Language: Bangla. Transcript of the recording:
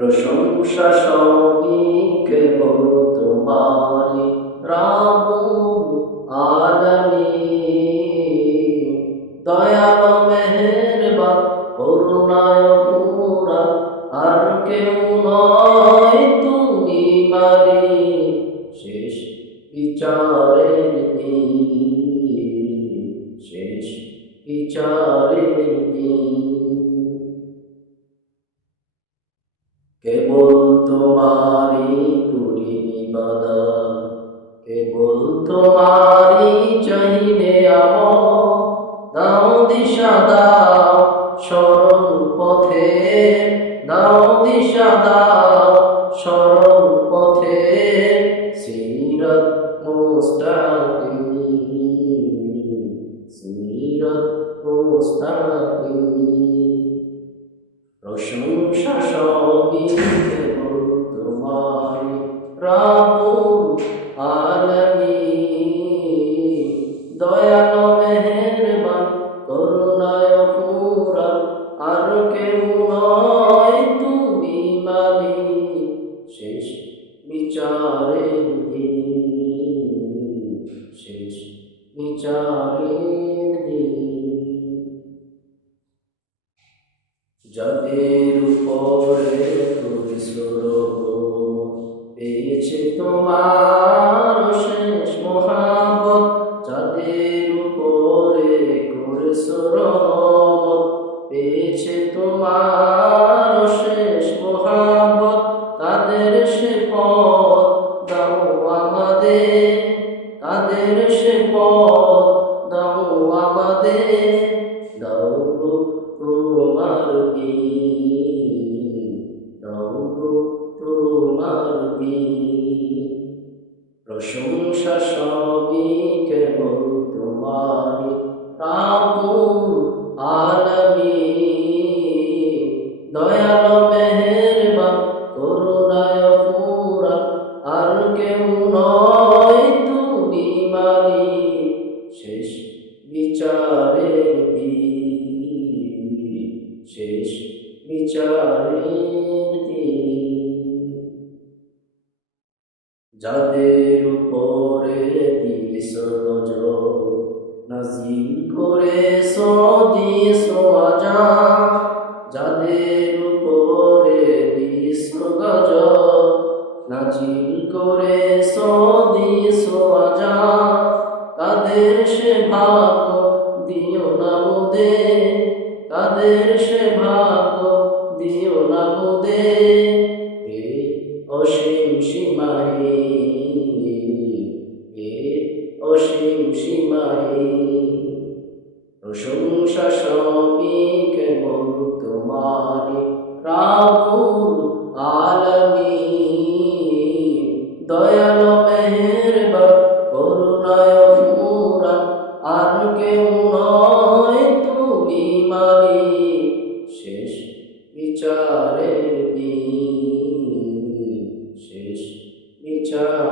প্রশংসা সবই কেবল তোমারি রাবুল আলামিন দয়াল মেহেরবান করুণায় পুরা আর কেউ নয় তুমি মারি। শেষ বিচারের শেষ বিচারের দিন। তোমারি করি বাদা কেবল তোমারি চাইলে আমল। দাও দিশা, দাও সরল পথে। দাও দিশা, দাও সরল পথে। সিরত মুস্তাকিম, সিরত প্রশংসা সবই মেহেরবান করুণায় পুরা আর কেউ নয় তুমি মালিক শেষ বিচারের দিন, শেষ বিচারের দিন। যাদের উপরে পরিশ্রম পেয়েছে তোমার দিন প্রশংসা সবই কেবল তোমারি রাবুল আলামিন দয়াল মেহেরবান করুণায় পুরা আর কেউ নয় তুমি মালিক শেষ বিচারের দিন শেষ বিচারের যাদের উপরে দিস নজর, নাজিল করে দিস আজা যাদের উপরে দিস গজ নাজিল করে দিস আজা তাদের সে ভাগ্য, দিও না মোদে তাদের সে ভাগ্য, দিও না মোদে রাবুল আলামিন দয়াল মেহেরবান, করুণায় পুরা আর কেউ নয় তুমি মালিক। শেষ বিচারের দিন, শেষ বিচারের দিন